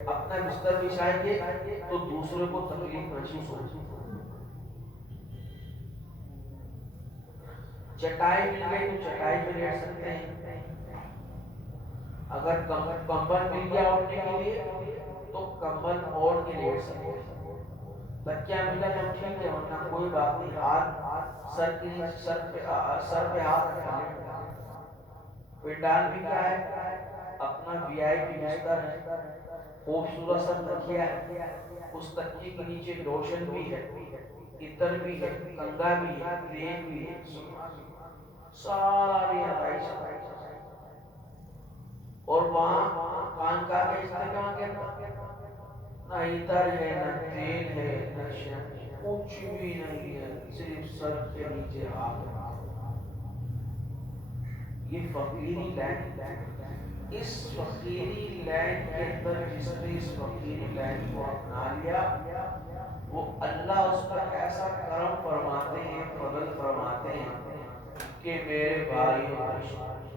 اپنا بستر بچھائیں گے تو دوسروں کو تکلیف محسوس ہوگی. چٹائی مل گئی تو چٹائی پہ لیٹ سکتے ہیں. اگر کمبل مل گیا اوڑھنے کے لیے تو کمبل اوڑھ کے لیٹ سکتے ہیں. تکیا ملا تو ٹھیک ہے ورنہ کوئی بات نہیں، ہاتھ سر کے نیچے، سر پہ ہاتھ رکھ لیتے ہیں. پنڈال بھی کیا ہے؟ اپنا وی آئی پی بستر ہے، خوبصورت سا تکیہ ہے، اس تکیے کے نیچے لوشن بھی ہے، عطر بھی ہے، کنگا بھی ہے، تیل بھی ہے، ساری آرائش ہے. اور وہاں خانقاہ کے اجتماع کے نہ عطر ہے، نہ تیل ہے، نہ شیمپو، کچھ بھی نہیں ہے، صرف سر کے نیچے ہاتھ رکھے. یہ فقیری لائن. اس فقیری لائن کے اندر جس نے اس فقیری لائن کو اپنا لیا، وہ اللہ اس پر ایسا کرم فرماتے ہیں، فضل فرماتے ہیں کہ میرے بھائیوں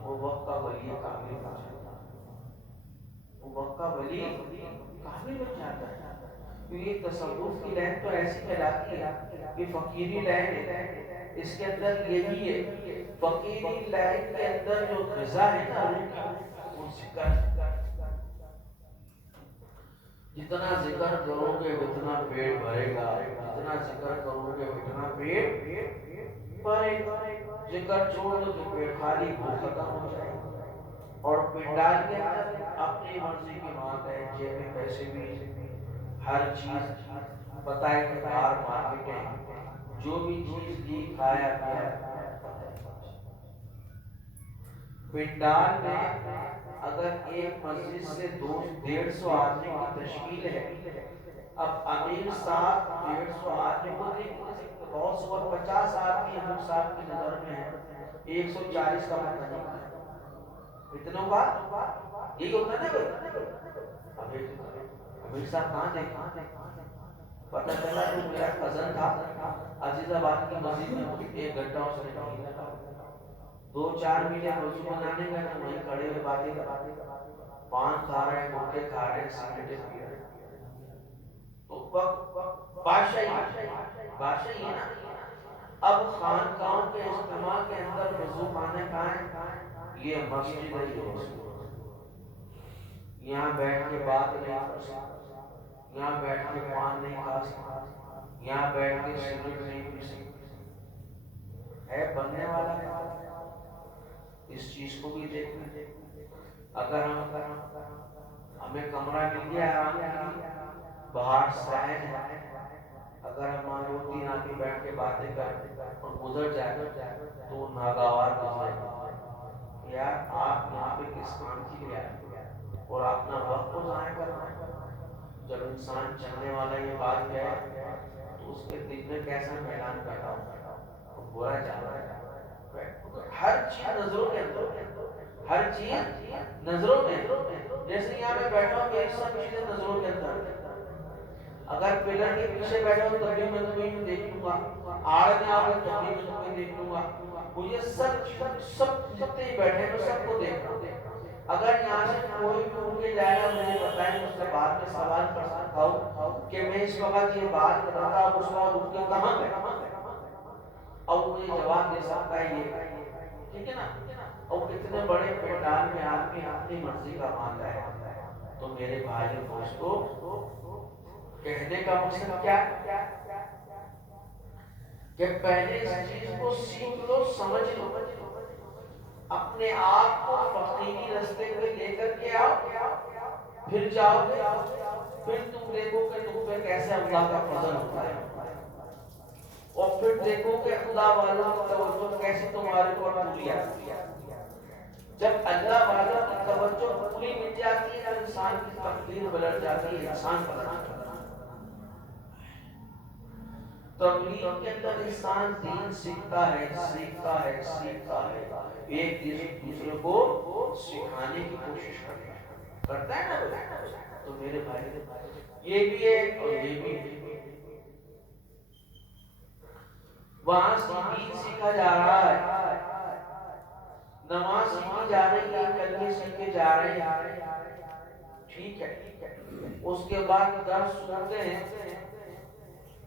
وہ وقت کا ولی کامل ہو جاتا ہے. وہ وقت کا ولی کامل ہو جاتا ہے. تو یہ تصوف کی لائن تو ایسی کہلاتی ہے. یہ فقیری لائن ہے، اس کے اندر یہی ہے. فقیری لائن کے اندر جو غذا ہے نا روح کی، وہ ذکر ہے. جتنا ذکر کرو گے اتنا پیٹ بھرے گا، جتنا ذکر کرو گے اتنا پیٹ بھرے گا. ذکر چھوڑ دو تو پیٹ خالی، وہ ختم ہو جائے گا. اور پنڈال کے اندر اپنی مرضی کی بات ہے، جیب میں پیسے بھی، ہر چیز بتائے کہ باہر مارکیٹیں، جو بھی چیز لی کھایا پیا. پنڈال میں اگر ایک مسجد سے 150 آدمی کی تشکیل ہے، اب امیر صاحب 150 آدمی کو دیکھ نہیں سکتے، بہت سے اور 50 آدمی امیر صاحب کی نظر میں ہے، 140 کا پتہ نہیں ہے اتنوں کا. یہی ہوتا ہے نا بھائی. امیر صاحب کہاں دیکھیں، پتہ چلا تو میرا کزن تھا عزیز آباد کی مسجد میں، 1 گھنٹہ اس نے نہیں رکھا. 2-4 مہینے وضو بنانے گئے تو وہیں کھڑے ہوئے باتیں کر رہے ہیں، پان کھا رہے ہیں، گٹکے کھا رہے ہیں، سگریٹیں پی رہے ہیں. تو بادشاہی ہے نا. اب خانقاہوں کے اجتماع کے اندر وضو خانے کہاں ہیں؟ یہ مسجد ہے. یہ رسول یہاں بیٹھ کے بات نہیں کر سکتے، یہاں بیٹھ کے پان نہیں کھا سکتے، یہاں بیٹھ کے سگریٹ نہیں پی سکتے. ہے بننے والا کام. اس چیز کو بھی دیکھنا. اگر ہمیں کمرہ مل گیا آرام کے لیے، باہر سائن ہے، اگر ہم 2-3 آدمی بیٹھ کے باتیں کریں اور گزر جائے تو ناگوار گزرے گا. یار آپ یہاں پہ کس کام کے لیے آئے اور اپنا وقت کو ضائع کرنا ہے. جب انسان چلنے والا یہ بات کہے تو اس کے دل میں کیسا میلان پیدا ہوگا، وہ برا جا رہا ہے. ہر چیز نظروں کے اندر، ہر چیز نظروں میں. جیسے یہاں میں بیٹھا ہوں، میری سب چیزیں نظروں کے اندر. اگر پلر کے پیچھے بیٹھا ہوں تب بھی میں تمہیں دیکھ لوں گا، آڑ میں آؤ گے تب بھی میں تمہیں دیکھ لوں گا. مجھے سب جتنے ہی بیٹھے میں سب کو دیکھ رہا ہوں. اگر یہاں سے کوئی بھی اٹھ کے جائے گا مجھے بتائیں، مجھ سے بعد میں سوال کر سکتا ہوں کہ میں اس وقت یہ بات کر رہا تھا، اب اس وقت اٹھ کے کہاں گئے، اور مجھے جواب دے سکتا ہے یہ. ٹھیک ہے نا. اور اتنے بڑے پنڈال میں آدمی اپنی مرضی کا مانتا ہے. تو میرے بھائی دوستو، کہنے کا مقصد کیا ہے کہ پہلے اس چیز کو سیکھ لو، سمجھ لو، اپنے آپ کو فقیری رستے پہ لے کر کے آؤ. پھر جاؤ گے، پھر تم دیکھو کہ تم پہ کیسے اللہ کا فضل ہوتا ہے، اور پھر دیکھو کہ خدا والوں کی توجہ کیسے تمہارے اوپر پوری آتی ہے. جب اللہ والوں کی توجہ پوری مل جاتی ہے تو انسان کی تقدیر بدل جاتی ہے، انسان بدل جاتا ہے. تبلیغ کے اندر انسان دین سیکھتا ہے، سیکھتا ہے، سیکھتا ہے، ایک دوسرے کو سکھانے کی کوشش کرتا ہے نا. تو میرے بھائی یہ بھی ہے اور یہ بھی ہے. وہاں سے دین سیکھا جا رہا ہے، نماز سیکھی جا رہی ہے، کلمے سیکھے جا رہے ہیں. ٹھیک ہے، اس کے بعد درس سنتے ہیں،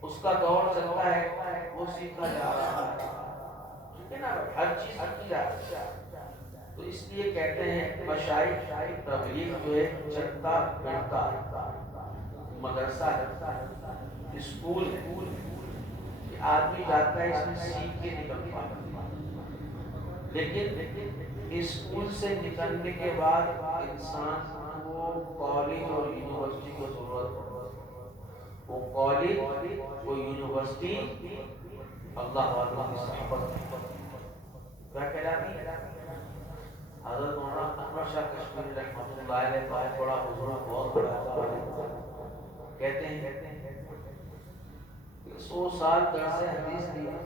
اس کا دور چلتا ہے، وہ سیکھا جا رہا ہے، ٹھیک ہے نا، ہر چیز سیکھی جا رہی ہے۔ تو اس لیے کہتے ہیں مشائخ تبلیغ جو ہے چلتا پھرتا مدرسہ ہے، اسکول ہے کہ آدمی جاتا ہے اس میں سیکھ کے نکلتا ہے، لیکن اسکول سے نکلنے کے بعد انسان کو کالج اور یونیورسٹی کو ضرورت پڑتی، وہ کالج وہ یونیورسٹی اللہ والوں کی صحبت کیا کہلاتی ہے۔ حضرت مولانا احمد شاہ کشمیری رحمۃ اللہ علیہ بہت بڑا بزرگ، بہت بڑا کہتے ہیں کہ 100 سال درس حدیث دیا،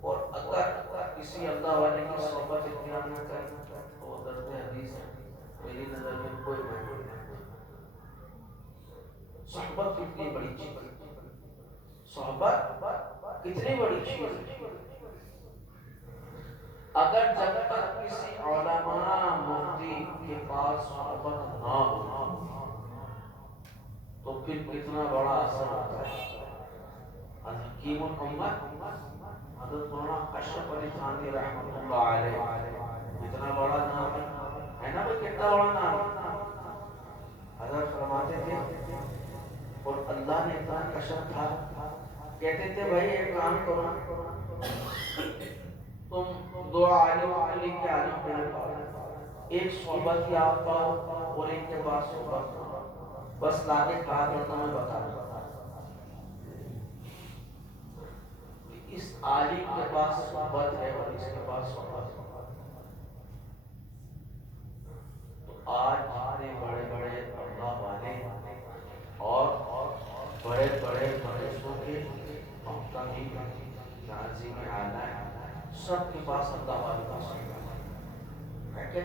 اور اگر کسی اللہ والے کی صحبت اختیار نہ کرے تو وہ درس حدیث میری نظر میں کوئی معنی نہیں۔ صحبت کتنی بڑی چیز ہے، صحبت کتنی بڑی چیز ہے۔ اگر جب تک کسی علماء مفتی کے پاس صحبت نہ ہو تو پھر کتنا بڑا اثر ہوتا ہے۔ حکیم الامت حضرت مولانا اشرف علی تھانوی رحمۃ اللہ علیہ، کتنا بڑا نام ہے نا بھائی، کتنا بڑا نام ہے۔ حضرت فرماتے تھے، اور اللہ نے اتنا کشف تھا، کہتے تھے بھائی ایک کام کرو، تم 2 عالم کو لے کے عالم بیان پاؤ، ایک صحبت کی آپ پاؤ اور ایک کے بعد صحبت پاؤ، بس لا کے کھا کر تمہیں بتا دوں اس عالم کے پاس صحبت ہے اور اس کے پاس صحبت ہے۔ تو آج جتنے بڑے بڑے اللہ والے اور بڑے بڑے مدرسوں کے محتمین ناظرین اعلیٰ سب کے پاس اللہ والے کا صحبت ہے۔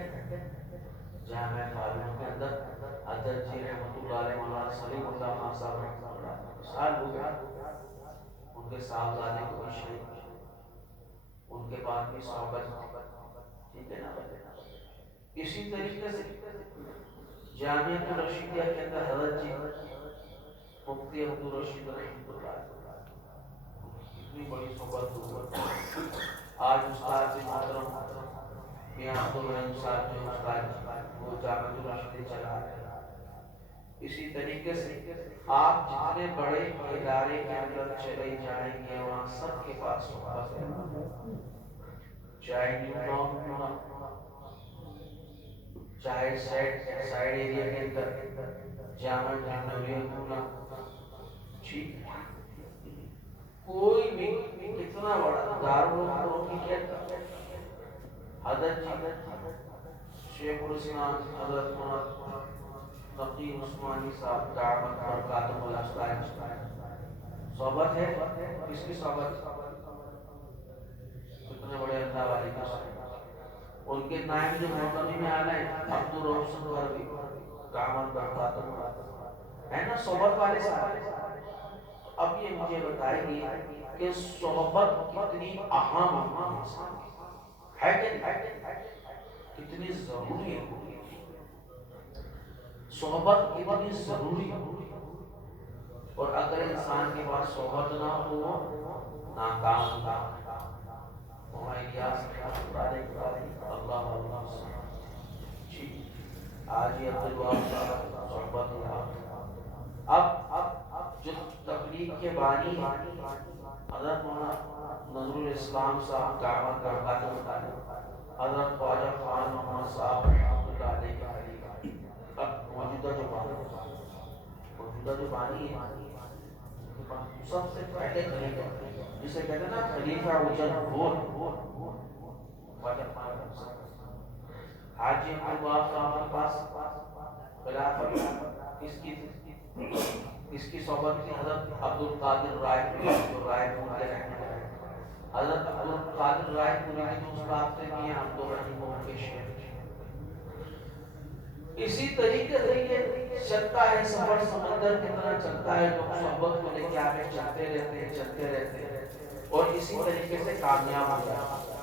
جامعہ تعلیم کے اندر حضرت جی رحمۃ اللہ علیہ مولانا سلیم اللہ خان صاحب رحمۃ اللہ علیہ سال ہو گیا، ان کے صاحبزادے کو بھی شہید، ان کے بعد بھی صحبت، ٹھیک ہے نا۔ اسی طریقے سے جامعہ رشیدیہ کے اندر حضرت جی مفتی عبدالرشید رحمۃ اللہ علیہ اتنی بڑی صحبت ہوئی۔ آج استاد محترم میاں عبدالرحیم صاحب جو استاد وہ جامعہ رشیدیہ چلا رہے ہیں، اسی طریقے سے آپ جتنے بڑے ادارے کے اندر چلے جائیں گے وہاں سب کے پاس صحبت ہے، چاہے نیو ٹاؤن، چاہے سائڈ ایریا کے اندر جامعہ نویہ، ٹھیک کوئی بھی کتنا بڑا دارالعلوم کی کہتا حضرت شیخ الاسلام حضرت تقی عثمانی صاحب دعوت برکاتہ اللہ صحبت ہے، کس کی صحبت، کتنے بڑے اللہ والے کی صحبت۔ ان کے نائب جو محتمین میں آنا ہے عبدالرحمن غربی دعوت برکاتہ ہے نا، صحبت والے صاحب۔ اب یہ مجھے بتائیں گے کہ صحبت کتنی اہم ہے کہ کتنی ضروری ہے، صحبت کتنی ضروری ہے، اور اگر انسان کے پاس صحبت نہ ہو ناکام اللہ آج یہ صحبت اب جو تبلیغ کے بانی حضرت مولانا نظر الاسلام صاحب دعوت برکاتہ حضرت خواجہ خان محمد صاحب رحمۃ اللہ علیہ، اب موجودہ جو بانی ہے سب سے پہلے خلیفہ جسے کہتے ہیں نا خلیفہ اجل گول خواجہ خان حاجی عبدالوہاب صاحب کے پاس خلافت اس کی صحبت تھی حضرت عبدالقادر رائے جو رائے پور کے رہنے والے، حضرت عبدالقادر رائے پوری کے جو استاد تھے میاں عبدالرحیم کے شیخ۔ اسی طریقے سے یہ چلتا ہے سفر سمندر کتنا چلتا ہے، جو صحبت کو لے کے آگے چلتے رہتے ہیں اور اسی طریقے سے کامیاب ہو جاتا ہے۔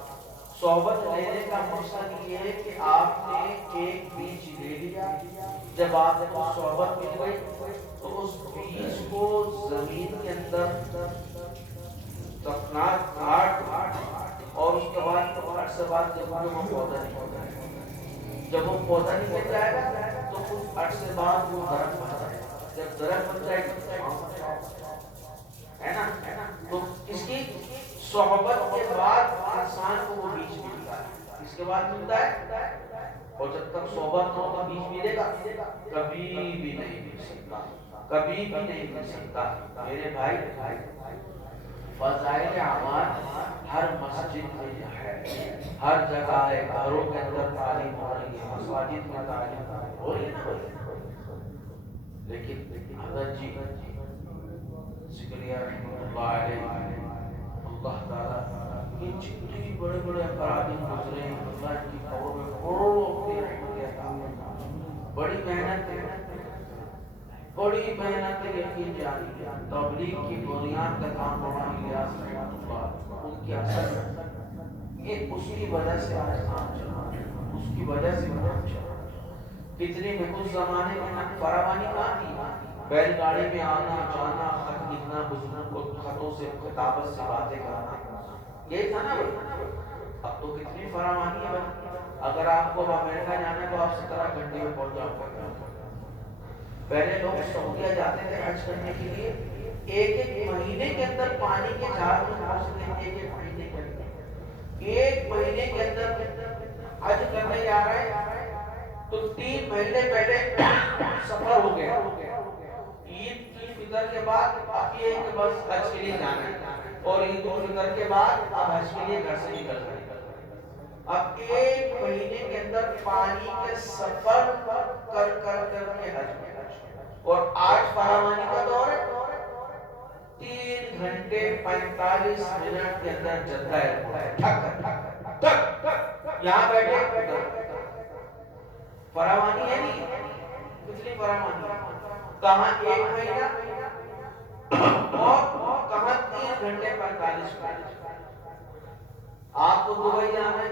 صحبت لینے کا مقصد یہ ہے کہ آپ نے ایک بیج لے لیا، جب آپ کو صحبت مل گئی تو اس بیج کو زمین کے اندر دفنا کاٹ اور اس کے بعد عرصے بعد جب وہ پودا نکل جائے گا، جب وہ پودا نکل جائے گا تو کچھ عرصے بعد وہ درخت بن جائے گا، جب درخت بن جائے گا ہے نا، تو اس کی صحبت کے بعد انسان کو وہ بیج ملتا ہے، اس کے بعد ملتا ہے، اور جب تک صحبت نہ ہو تو بیج ملے گا کبھی بھی نہیں مل سکتا، کبھی بھی نہیں مل سکتا۔ میرے بھائی فضائل اعمال ہر مسجد میں ہے، ہر جگہ ہے، گھروں کے اندر تعلیم ہو رہی ہے، مساجد میں تعلیم ہو رہی ہے، لیکن حضرت جی ذکریہ رحمۃ اللہ علیہ، اللہ تعالیٰ یہ جتنے بڑے بڑے افراد گزرے ہیں، اللہ کی قبر میں کروڑوں اپنی رحمت عطا فرمائے، بڑی محنت یقین جاری ہے، تبلیغ کی بنیاد کا کام مولانا الیاس رحمۃ اللہ ان کی اثر یہ اس کی وجہ سے آج کام چلا، اس کی وجہ سے کام چلا۔ کتنے میں اس زمانے میں فراوانی کہاں تھی، بیل گاڑی میں آنا جانا، خط لکھنا، بزرگوں کو خطوں سے کتابت سے باتیں کرنا، یہی تھا نا بھائی۔ اب تو کتنی فراوانی ہے بھائی، اگر آپ کو امریکہ جانا ہے تو آپ 17 گھنٹے میں پہنچ جاؤ گے۔ پہلے لوگ سعودیہ جاتے تھے حج کرنے کے لیے، ایک مہینے کے اندر پانی کے جہاز میں پہنچتے تھے، ایک مہینے کے اندر حج کرنے جا رہے ہیں تو 3 مہینے پہلے سفر ہو گیا، عید کی فطر کے بعد باقی ہے کہ بس حج کے لیے جانا ہے، اور عید الفطر کے بعد آپ حج کے لیے گھر سے نکل رہے ہیں۔ اب 1 مہینے کے اندر پانی کے سفر کر کے حج میں، اور آج فراوانی کا دور ہے، 3 گھنٹے 45 منٹ کے اندر جدہ ہے، یہاں بیٹھے فراوانی ہے نہیں، کتنی فراوانی، کہاں 1 مہینہ اور کہاں 3 گھنٹے 45 منٹ۔ آپ کو دبئی جانا ہے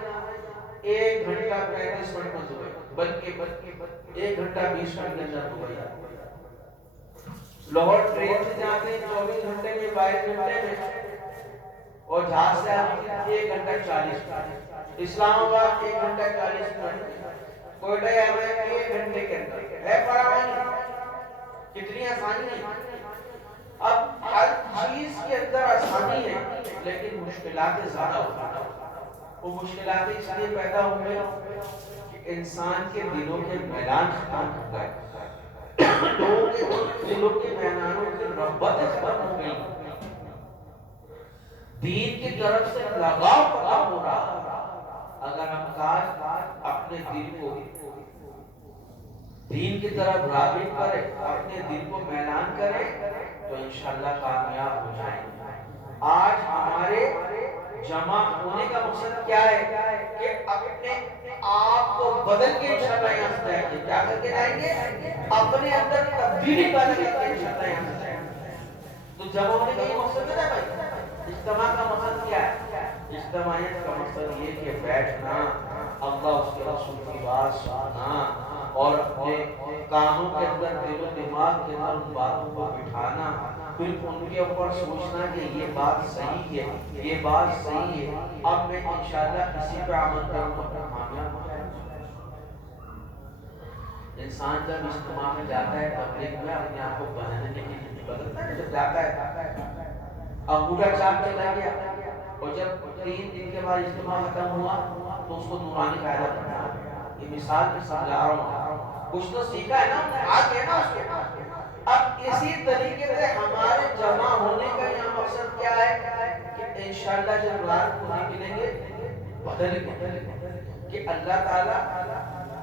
1 گھنٹہ 35 منٹ میں دبئی، بلکہ 1 گھنٹہ 20 منٹ کے اندر دبئی آتا ہے۔ لاہور ٹرین سے جاتے ہیں 24 گھنٹے میں، 22 گھنٹے میں، اور جہاز سے آتے ہیں 1 گھنٹہ 40 منٹ، اسلام آباد 1 گھنٹہ 40 منٹ، کوئٹہ میں 1 گھنٹے کے اندر ہے فراوانی، کتنی آسانی ہے۔ اب ہر چیز کے اندر آسانی ہے لیکن مشکلات زیادہ ہوتی ہیں، وہ مشکلات اس لیے پیدا ہو گئی کہ انسان کے دلوں کے میدان ختم ہو گئے، لوگوں کے دلوں کے میدانوں کی رغبت ختم ہو گئی، دین کی طرف سے لگاؤ ختم ہو رہا۔ اگر ہم کاش اپنے دل کو دین کی طرف راغب کرے، اپنے دل کو میلان کرے تو انشاءاللہ کامیاب ہو جائیں گے۔ آج ہمارے جمع ہونے کا مقصد کیا ہے کہ اپنے آپ کو بدل کے انشاءاللہ یہاں سے جائیں گے، کیا کر کے جائیں گے، اپنے اندر تبدیلی پیدا کر کے انشاءاللہ یہاں سے جائیں گے۔ تو جمع ہونے کا یہ مقصد ہے بھائی، اجتماع کا مقصد کیا ہے، اجتماعیت کا مقصد یہ کہ بیٹھنا، اللہ اس کے رسول کی بات سننا، اور اپنے کانوں کے اندر دل و دماغ کے اندر ان باتوں کو بٹھانا، پھر ان کے اوپر سوچنا کہ یہ بات صحیح ہے، یہ بات صحیح ہے، اب میں انشاءاللہ اسی پہ عمل کروں گا، کامیاب ہو جائے گا۔ انسان جب اجتماع میں جاتا ہے تبلیغ میں اپنے آپ کو بدلنے کے لیے بدلتا ہے، جب جاتا ہے انگوٹھا چاپ چلا گیا، اور جب 3 دن کے بعد اجتماع ختم ہوا تو اس کو نورانی قاعدہ پڑھا۔ یہ مثال میں سمجھا رہا ہوں، کچھ تو سیکھا ہے نا، آ گیا نا اس کو۔ اب اسی طریقے سے ہمارے جمع ہونے کا یہاں مقصد کیا ہے کہ انشاءاللہ جب رات کو نکلیں گے بدل کہ اللہ تعالیٰ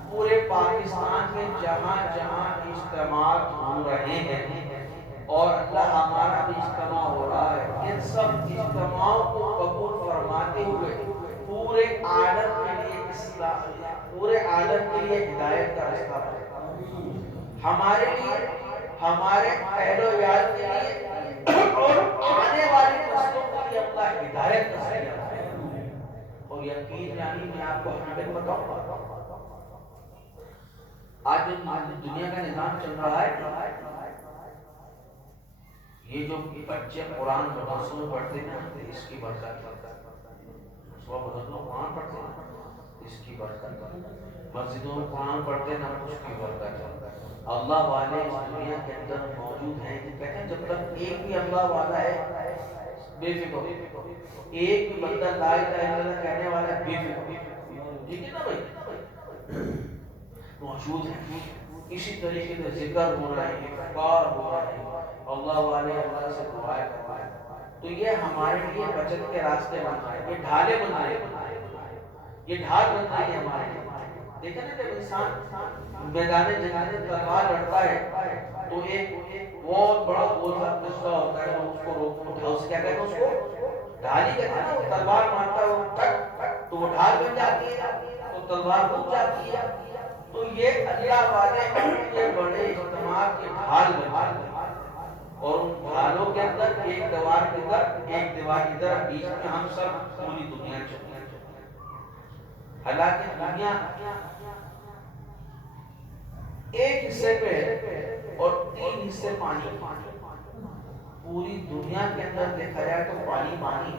پورے پاکستان میں جہاں جہاں اجتماع ہو رہے ہیں، اور اللہ ہمارا بھی اجتماع ہو رہا ہے، ان سب اجتماعوں کو قبول فرماتے ہوئے پورے عالم کے لیے اصلاح، پورے عالم کے لیے ہدایت کا راستہ بنائے، ہمارے لیے، ہمارے اہل و عیال کے لیے، اور آنے والی نسلوں کے لیے اللہ ہدایت کا ذریعہ بنائے۔ اور یقین جانی میں آپ کو حقیقت بتاؤں، آج جو دنیا کا نظام چل رہا ہے، یہ جو بچے قرآن مدرسوں میں پڑھتے ہیں اس کی برکت، صبح مدرسوں میں قرآن پڑھتے ہیں اس کی برکت، مسجدوں میں قرآن پڑھتے ہیں اس کی برکت۔ اللہ والے اس دنیا کے اندر موجود ہیں، کہتے ہیں جب تک ایک بھی اللہ والا ہے بے فکر، ایک بھی بندہ لا الہ الا اللہ کہنے والا ہے بے فکر، ٹھیک ہے نا بھائی، موجود ہیں۔ اسی طریقے سے ذکر ہو رہا ہے، اذکار ہو رہا ہے، اللہ والے اللہ سے دعائیں کر رہے ہیں، تو یہ ہمارے لیے بچت کے راستے بن رہے ہیں، یہ ڈھالے بن رہے ہیں، یہ ڈھال بن رہی ہے ہمارے لیے۔ دیکھیں نا جب انسان میدان جنگ میں تلوار لڑتا ہے تو ایک بہت بڑا بوجھ دوسرا ہوتا ہے، اس کو روکتا ہے، اسے کیا کہتے ہیں، اس کو ڈھال ہی کہتے ہیں نا، وہ تلوار مارتا ہے وہ ٹک تو وہ ڈھال بن جاتی ہے، تو تلوار ٹوٹ جاتی ہے۔ تو یہ اللہ والے یہ بڑے اجتماع کے ڈھال بناتے ہیں، اور ان ڈھالوں کے اندر ایک دیوار ادھر ایک دیوار ادھر، بیچ میں ہم سب پوری دنیا چلتے ہیں۔ حالانکہ دنیا ایک حصے پہ ہے اور 3 حصے پانی، پوری دنیا کے اندر دیکھا جائے تو پانی پانی،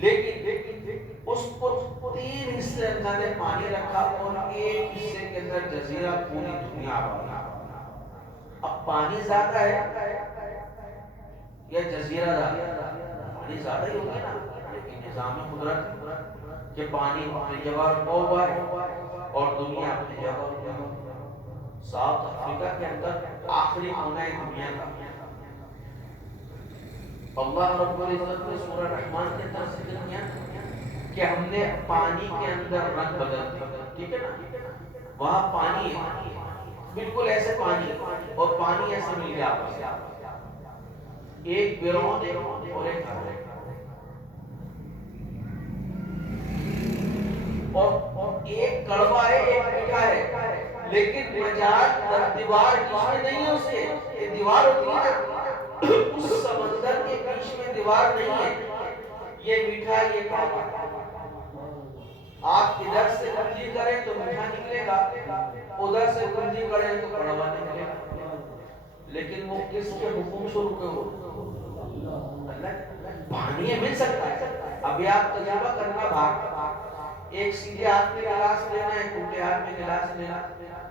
لیکن اس کو 3 حصے اللہ نے پانی رکھا اور ایک حصے کے اندر جزیرہ پوری دنیا آباد۔ اب پانی زیادہ ہے یا جزیرہ زیادہ؟ پانی زیادہ ہی ہوگا نا، لیکن نظام قدرت کہ پانی اپنی جگہ رکھا ہوا ہے اور دنیا اپنی جگہ رکھا ہوا ہے۔ ساؤتھ افریقہ کے اندر آخری کونا ہے دنیا کا، اللہ رب العزت نے سورہ رحمان کے اندر ذکر کیا کہ ہم نے پانی کے اندر رنگ بدل دیا، ٹھیک ہے نا، وہاں پانی ہے بالکل ایسے پانی، اور پانی ایسے مل گیا آپس سے، ایک بیرون اور ایک ہر، اور ایک کڑوا ہے ایک میٹھا ہے، لیکن مجاز دیوار بیچ میں نہیں ہے، اسے یہ دیوار ہوتی ہے نا، اس سمندر کے بیچ میں دیوار نہیں ہے، یہ میٹھا یہ کڑوا۔ آپ ادھر سے کنجی کریں تو میٹھا نکلے گا، ادھر سے کنجی کریں تو کڑوا نکلے گا، لیکن وہ کس کے حکم سے رکے ہو؟ پانی مل سکتا ہے۔ ابھی آپ تجربہ کرنا، بھاگ ایک سیدھے ہاتھ میں گلاس لینا ہے، ٹوٹے ہاتھ میں گلاس لینا،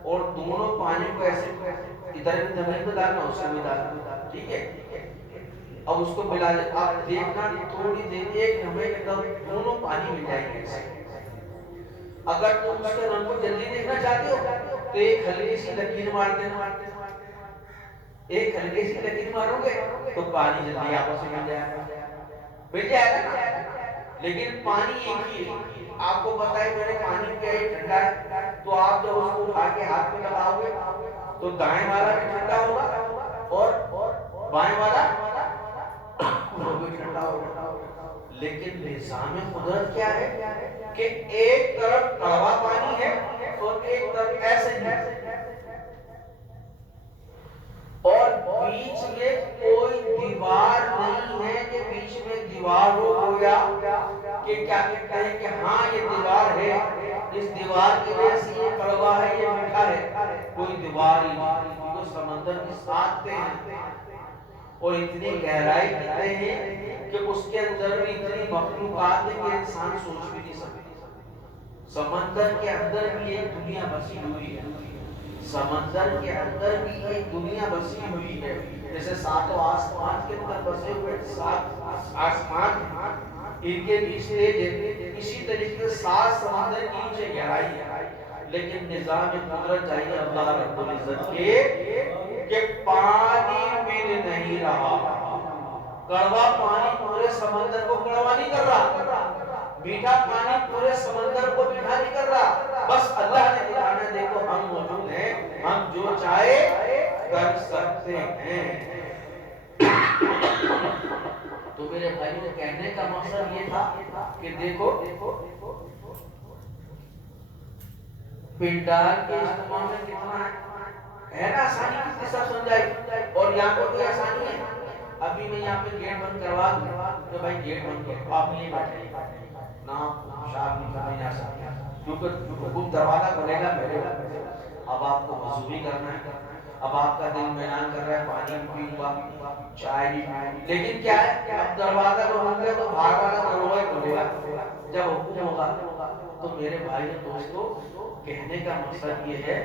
اور دونوں پانی کو ایسے ادھر بھی زمین میں ڈالنا، اس میں ڈالنا، ٹھیک ہے، اب اس کو ملا لیں، آپ دیکھنا تھوڑی دیر ایک لمحے کے اندر دونوں پانی مل جائیں گے۔ اگر تم اس کے رنگ کو جلدی دیکھنا چاہتے ہو تو ایک ہلکی سی لکیر مار دینا، ایک ہلکی سی لکیر مارو گے تو پانی جلدی آپس میں مل جائے گا، لیکن پانی ایک ہی ہے۔ آپ کو پتا ہے میں نے پانی پیا ہے ٹھنڈا ہے، تو آپ جب اس کو اٹھا کے ہاتھ میں لگاؤ گے تو دائیں والا بھی ٹھنڈا ہوگا اور بائیں والا وہ بھی ٹھنڈا ہوگا، لیکن نظام قدرت کیا ہے کہ ایک طرف کڑوا پانی ہے اور ایک طرف ایسے ہے، اور بیچ میں کوئی دیوار نہیں ہے کہ بیچ میں دیوار ہو گیا کہ کیا کہتے ہیں کہ ہاں یہ دیوار ہے، اس دیوار کی وجہ سے یہ کڑوا ہے یہ میٹھا ہے، کوئی دیوار ہی نہیں، جو سمندر کی ساتھ ہیں اور اتنی گہرائی کتنے ہیں کہ اس کے اندر بھی اتنی مخلوقات ہیں کہ انسان سوچ بھی نہیں سکتے۔ سمندر کے اندر بھی ایک دنیا بسی ہوئی ہے، سمندر کے اندر بھی ایک دنیا بسی ہوئی ہے، جیسے 7 آسمان کے اندر بسے ہوئے 7 آسمان ان کے بیچ میں اسی طریقے سے 7 سمندر کی نیچے گہرائی ہے، لیکن نظام قدرت چاہیے اللہ رب العزت کے کہ پانی مل نہیں رہا، کڑوا پانی پورے سمندر کو کڑوا نہیں کر رہا، میٹھا پانی پورے سمندر کو میٹھا نہیں کر رہا، بس اللہ نے دکھانا دیکھو ہم موجود ہیں، ہم جو چاہے کر سکتے ہیں۔ تو میرے بھائیوں کہنے کا مقصد یہ تھا کہ دیکھو پنڈال کے اجتماع میں کتنا ہے نا آسانی، کتنی سب سمجھائی، اور یہاں پر کوئی آسانی ہے؟ ابھی میں یہاں پہ گیٹ بند کروا دوں تو بھائی گیٹ بند کرو، آپ نہیں بیٹھے نا، شاپ نہیں کرنے جا سکتے کیونکہ حکم دروازہ کھلے گا میرے، اب آپ کو وضو بھی کرنا ہے، اب آپ کا دل میلان کر رہا ہے پانی پیوں گا، چائے بھی پیوں، لیکن کیا ہے اب دروازہ کھول گیا تو باہر والا دروازہ کھلے گا جب حکم ہوگا۔ تو میرے بھائی دوستو کہنے کا مقصد یہ ہے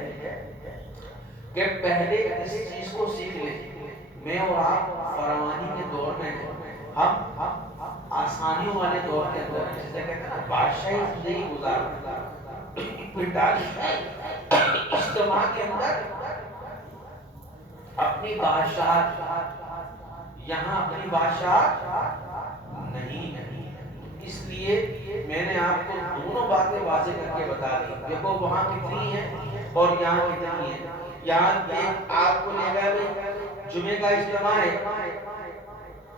کہ پہلے اس چیز کو سیکھ لیں۔ میں اور آپ فراوانی کے دور میں ہیں، ہم آسانیوں والے دور کے اندر ہیں، جسے کہتے ہیں نا بادشاہی زندگی گزارنا۔ اجتماع کے اندر اپنی بادشاہت، یہاں اپنی بادشاہت نہیں ہے۔ اس لیے میں نے آپ کو دونوں باتیں واضح کر کے بتا دی، دیکھو وہاں کتنی ہے اور یہاں کتنی ہے۔ یہاں آپ کو لے گا جمعے کا اجتماع ہے،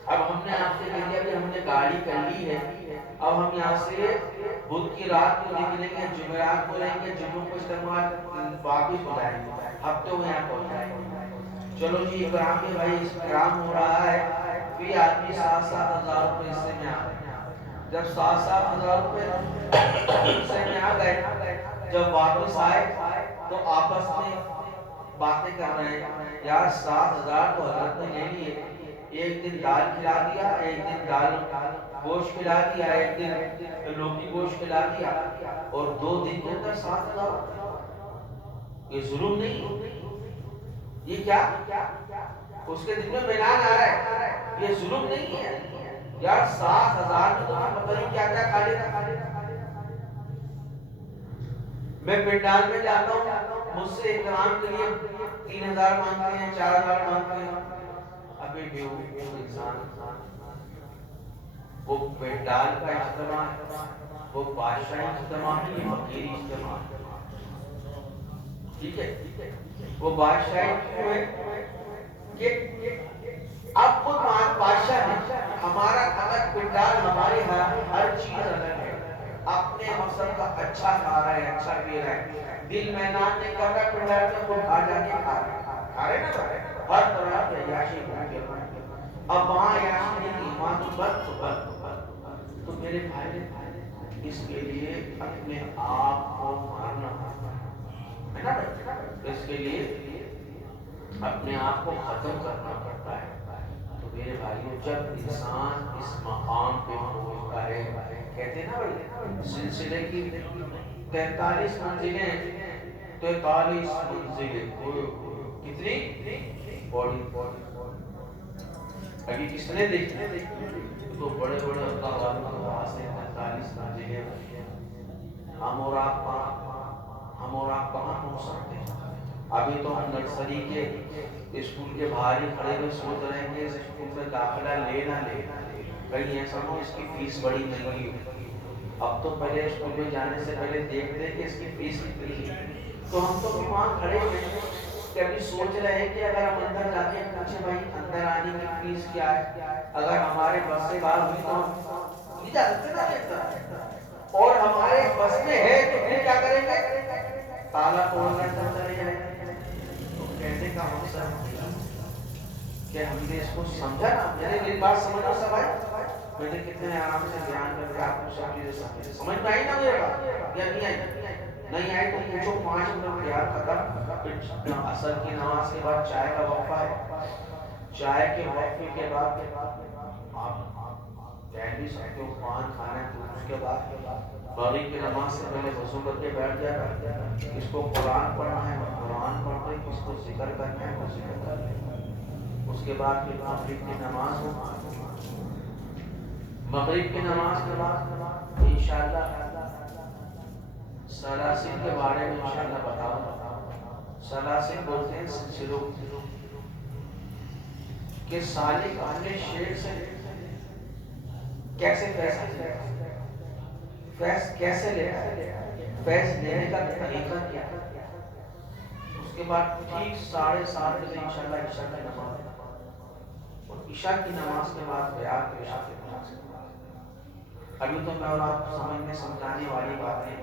اب ہم نے آپ سے کہہ دیا کہ ہم نے گاڑی کر لی ہے، اب ہم یہاں سے بدھ کی رات کو نکلیں گے، جمعرات کو رہیں گے، جمعوں کو اجتماع واپس ہو جائیں گے، ہفتے میں یہاں پہنچ جائیں گے۔ چلو جی اکرام کے بھائی اکرام ہو رہا ہے، پھر آدمی 7,000 روپے حصے میں آ گئے، جب 7,000 روپے حصے میں آ گئے، جب واپس آئے تو آپس میں باتیں کر رہے ہیں، یار 7,000 تو حضرت نے لے لیے، ایک دن دال کھلا دیا، ایک دن دال گوشت کھلا دیا، ایک دن لوکی گوشت کھلا دیا، اور 2 دن کے اندر 7,000۔ یہ ظلم نہیں، یہ کیا اس کے دل میں میلان آ رہا ہے، یہ ظلم نہیں ہے یار۔ 7,000 میں تو میں پتہ نہیں کیا کیا کھا لیتا۔ میں پنڈال میں جاتا ہوں، مجھ سے اکرام کے لیے 3,000 مانگتے ہیں، 4,000 مانگتے ہیں، ابھی بیوقوف انسان۔ وہ پنڈال کا اجتماع، وہ بادشاہی اجتماع ہی ہے، فقیری اجتماع، ٹھیک ہے؟ وہ بادشاہی کیوں ہے کہ اب خود بادشاہ ہے، ہمارا الگ پنڈال، ہماری ہر چیز الگ ہے، اپنے مقصد کا اچھا کھا رہا ہے، اچھا پی رہا ہے، دل محنت نہیں کر رہا، پنڈال میں خود آ جا کے کھا رہے نا، ہر طرح کی عیاشی ہو گئی۔ اب وہاں عیاشی نہیں تھی، وہاں تو بس تو میرے بھائی اس کے لیے اپنے آپ کو مارنا ہے نا، اس کے لیے اپنے آپ کو ختم کرنا پڑتا ہے۔ تو میرے بھائیوں جب انسان اس مقام پہ پہنچتا ہے، کہتے ہیں نا بھائی سلسلے کی 43 منزلیں، 43 منزلیں، کتنی بڑی ابھی کس نے دیکھی تو بڑے بڑے اللہ والوں کے وہاں سے 43 منزلیں، ہم اور آپ کہاں پہنچ سکتے ہیں؟ ابھی تو ہم نرسری کے اسکول کے باہر ہی کھڑے ہوئے سوچ رہے ہیں کہ اس اسکول میں داخلہ لے نہ لے، کہیں ایسا نہ ہو اس کی فیس بڑی مہنگی ہو۔ اب تو پہلے اسکول میں جانے سے پہلے دیکھتے کہ اس کی فیس کتنی ہے، تو ہم تو وہاں کھڑے ہوئے ہیں کہ ابھی سوچ رہے ہیں کہ اگر ہم اندر جاتے ہیں پوچھیں بھائی اندر آنے کی فیس کیا ہے، اگر ہمارے بس سے باہر ہوئی تو ہم نہیں جا سکتے نا، اور ہمارے بس میں ہے تو پھر کیا کریں گے؟ تالا توڑ کر چلے جائیں گے۔ تو کہنے کا مقصد کہ ہم نے اس کو سمجھا نا، میری بات سمجھو سب بھائی، میں نے کتنے آرام سے بیان کر کے آپ کو سب چیزیں سمجھ میں آئی نا میرے بات یا نہیں آئی؟ نہیں آئی تو پوچھو، 5 منٹ یاد ختم، اثر کی نماز کے بعد چائے کا وقفہ ہے، چائے کے وقفے کے بعد آپ کہہ بھی سکتے ہو پان کھانا ہے، تو اس کے بعد مغرب کی نماز سے پہلے وضو کر کے بیٹھ جائے، اس کو قرآن پڑھنا ہے قرآن پڑھ کے، اس کو ذکر کرنا ہے وہ ذکر کر لے، اس کے بعد پھر مغرب کی نماز ہو، مغرب کی نماز کے بعد انشاءاللہ سلاسل کے بارے میں انشاءاللہ بتاؤں۔ سلاسل بولتے ہیں سلسلوں کہ سالک اپنے شیخ سے کیسے فیض کیسے لیتا ہے، فیض لینے کا طریقہ کیا ہے۔ اس کے بعد ٹھیک 7:30 بجے انشاءاللہ عشاء کی نماز، اور عشاء کی نماز کے بعد بیان کے عشاء کی نماز کے بعد ابھی تو میں اور آپ سمجھنے سمجھانے والی باتیں،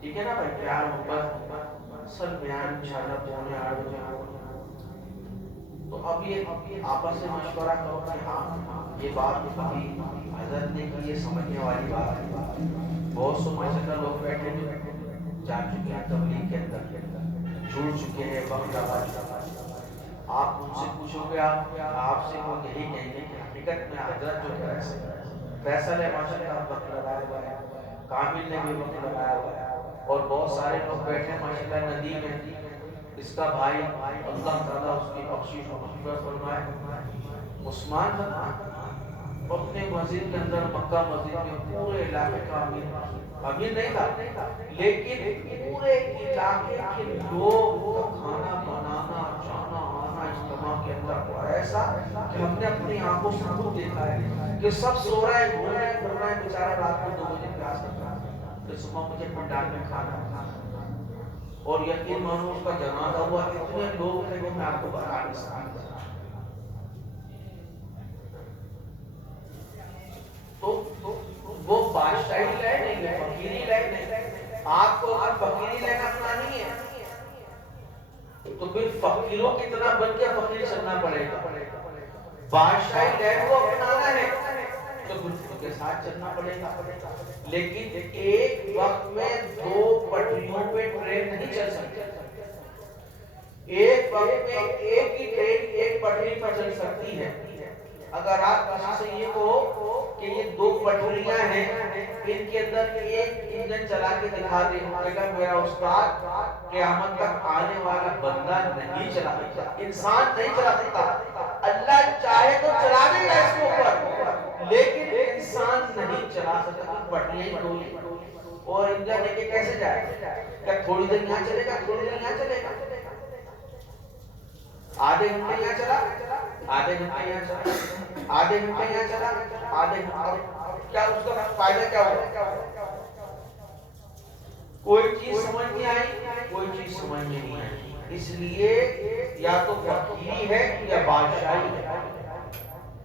ٹھیک ہے نا بھائی، پیار محبت سب بیان انشاءاللہ 7:45 بجے ہوگا۔ تو اب یہ آپس سے مشورہ کرو کہ ہاں یہ بات کبھی حضرت نے کی، یہ سمجھنے والی بات ہے۔ بہت سو ماشاءاللہ لوگ بیٹھے جو جا چکے ہیں تبلیغ کے اندر، چھوڑ چکے ہیں وقت لگا چکا۔ آپ ان سے پوچھو گے آپ سے وہ یہی کہیں گے کہ حقیقت میں حضرت جو ہے فیصل ہے ماشاء اللہ وقت لگایا ہوا ہے، کامل نے بھی وقت لگایا ہوا ہے، اور بہت سارے لوگ بیٹھے ماشاء اللہ ندی میں، اس کا بھائی اللہ تعالیٰ اس کی بخشش و مغفرت فرمائے، عثمان بن اپنے مسجد کے اندر مکہ مسجد کے پورے علاقے کا امیر نہیں تھا، لیکن پورے علاقے کے لوگ کا کھانا بنانا جانا آنا اجتماع کے اندر ہوا ایسا کہ ہم نے اپنی آنکھوں سے خود دیکھا ہے کہ سب سو رہے ہیں گھوم رہے ہیں پھر رہے ہیں، بیچارہ رات کو 2 بجے پیاس لگتا ہے، پھر صبح مجھے پنڈال میں کھانا اور یقین مانو اس کا جنازہ ہوا، اتنے لوگ تھے کہ میں آپ کو بتا نہیں سکتا۔ تو وہ بادشاہی لائن نہیں ہے، فقیری لائن نہیں۔ آپ کو اگر فقیری لائن اپنانی ہے تو پھر فقیروں کی طرح بن کے فقیر چلنا پڑے گا، بادشاہی لائن کو اپنانا ہے تو پھر ان کے ساتھ چلنا پڑے گا۔ لیکن ایک وقت میں 2 پٹریوں پہ ٹرین نہیں چل سکتی، ایک وقت میں ایک ہی ٹرین ایک پٹری پر چل سکتی ہے۔ اگر آپ کسی سے یہ کہو کہ یہ 2 پٹریاں ہیں، ان کے اندر ایک انجن چلا کے دکھا دے، کہ میرا استاد قیامت تک آنے والا بندہ نہیں چلا سکتا، انسان نہیں چلا سکتا، اللہ چاہے تو چلا دے گا اس کے اوپر، لیکن انسان نہیں چلا سکتا، پٹریاں ہی 2 ہیں اور انجن لے کے کیسے جائے؟ کیا تھوڑی دیر یہاں چلے گا، تھوڑی دیر یہاں چلے گا، آدھے گھنٹے یہاں چلا، آدھے گھنٹے یہاں چلا، آدھے گھنٹے یہاں چلا، آدھے گھنٹے، کیا اس کا فائدہ کیا ہوا؟ کوئی چیز سمجھ نہیں آئی، کوئی چیز سمجھ میں نہیں آئی، اس لیے یا تو فقیری ہے یا بادشاہی ہے۔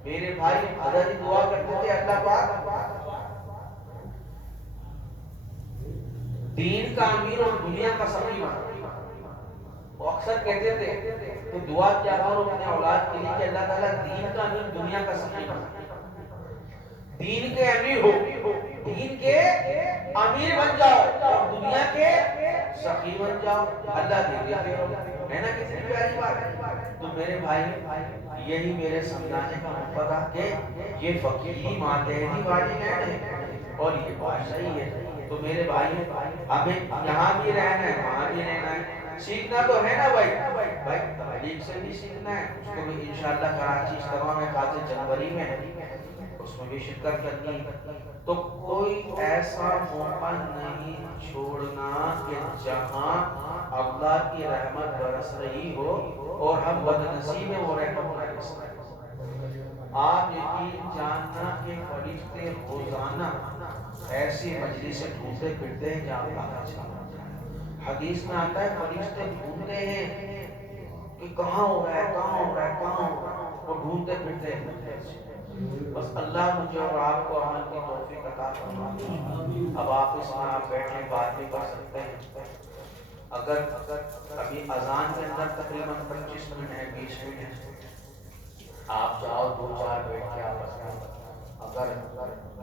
میرے بھائی حضرت دعا کرتے تھے اللہ پاک دین کا امیر اور دنیا کا سخی بنا، وہ اکثر کہتے تھے کہ دعا کیا کرو اپنے اولاد کے لیے کہ اللہ تعالیٰ دین کا امیر دنیا کا سخی بنا، دین کے امیر ہو، دین کے امیر بن جاؤ اور دنیا کے سخی بن جاؤ، اللہ دے دیتے ہو، ہے نا کتنی پیاری بات ہے۔ تو میرے بھائی یہی میرے سمجھانے کا مقصد ہے کہ یہ فقیری ماتحتی والدین ہیں اور یہ بادشاہی ہے۔ تو میرے بھائی ہمیں یہاں بھی رہنا ہے وہاں بھی رہنا ہے، سیکھنا تو ہے نا بھائی تحریک سے بھی سیکھنا ہے، اس کو بھی انشاءاللہ کراچی اجتماع میں خاص جنوری میں اس میں بھی شرکت کرنی، تو کوئی ایسا موقع نہیں چھوڑنا کہ جہاں اللہ کی رحمت برس رہی ہو اور ہم بدنصیب میں وہ رحمت نہ رس رہے۔ آپ یقین جاننا کہ فرشتے روزانہ ایسی مجلس سے ڈھونڈتے پھرتے ہیں جہاں اللہ کا چاہتا۔ حدیث میں آتا ہے فرشتے ڈھونڈتے ہیں کہ کہاں ہو رہا ہے، کہاں ہو رہا ہے، کہاں ہو رہا ہے، وہ ڈھونڈتے پھرتے ہیں۔ بس اللہ مجھے اور آپ کو عمل کی توفیق عطا فرمائے۔ اب آپ اس میں آپ بیٹھے بات بھی کر سکتے ہیں، اگر ابھی اذان کے اندر تقریباً 25 منٹ ہے، 20 منٹ ہے، آپ چاہو 2-4 بیٹھ کے آپس میں اگر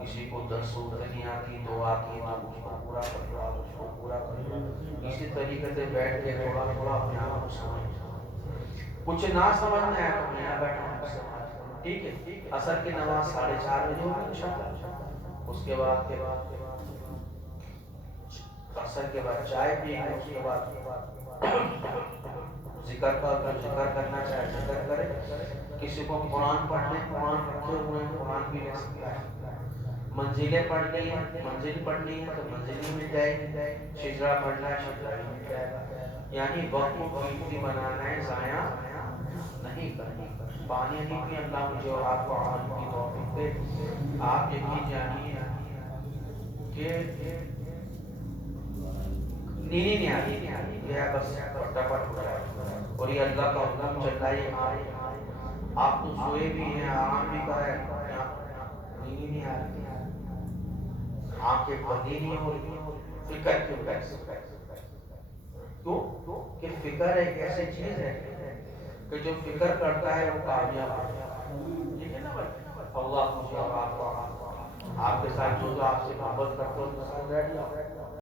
کسی کو 10 سورتیں نہیں آتی دعا کی تو اس کو پورا کر دو، آپ اس کو پورا کر دو، اسی طریقے سے بیٹھ کے تھوڑا تھوڑا اپنے آپ کو سمجھ، کچھ نہ سمجھنا ہے تو میں بیٹھا ہوں سمجھ، ٹھیک ہے۔ عصر کی نماز 4:30 بجے ہوگی انشاءاللہ، اس کے بعد عصر کے بعد چائے پیئیں، اس کے بعد ذکر کا ذکر کرنا چاہے ذکر کرے، کسی کو قرآن پڑھنے قرآن رکھے ہوئے قرآن بھی لے سکتا ہے، منزلیں پڑھنی ہے منزل پڑھنی ہے تو منزل ہی مل جائے گی، شجرا پڑھنا ہے شجرا ہی مل جائے گا، یعنی وقت کو قیمتی بنانا ہے، ضائع نہیں کرنا۔ پانی نہیں پی، اللہ مجھے اور آپ کو عمل کی توفیق دے۔ آپ یقین جانیے کہ نیند نہیں آتی، یہ بس ٹپٹ ہو رہا ہے اور یہ اللہ کا حکم چل رہا ہے، آپ تو سوئے بھی ہیں آرام بھی کر رہے ہیں، نیند نہیں آ رہی، آنکھیں بندی نہیں ہو رہی، فکر کیوں کیسے؟ کیوں کہ فکر ایک ایسی چیز ہے کہ جو فکر کرتا ہے وہ کامیاب ہوتا ہے، ٹھیک ہے نا بھائی؟ اللہ مجھے اور آپ کو آپ کے ساتھ جو آپ سے محبت کرتے ہو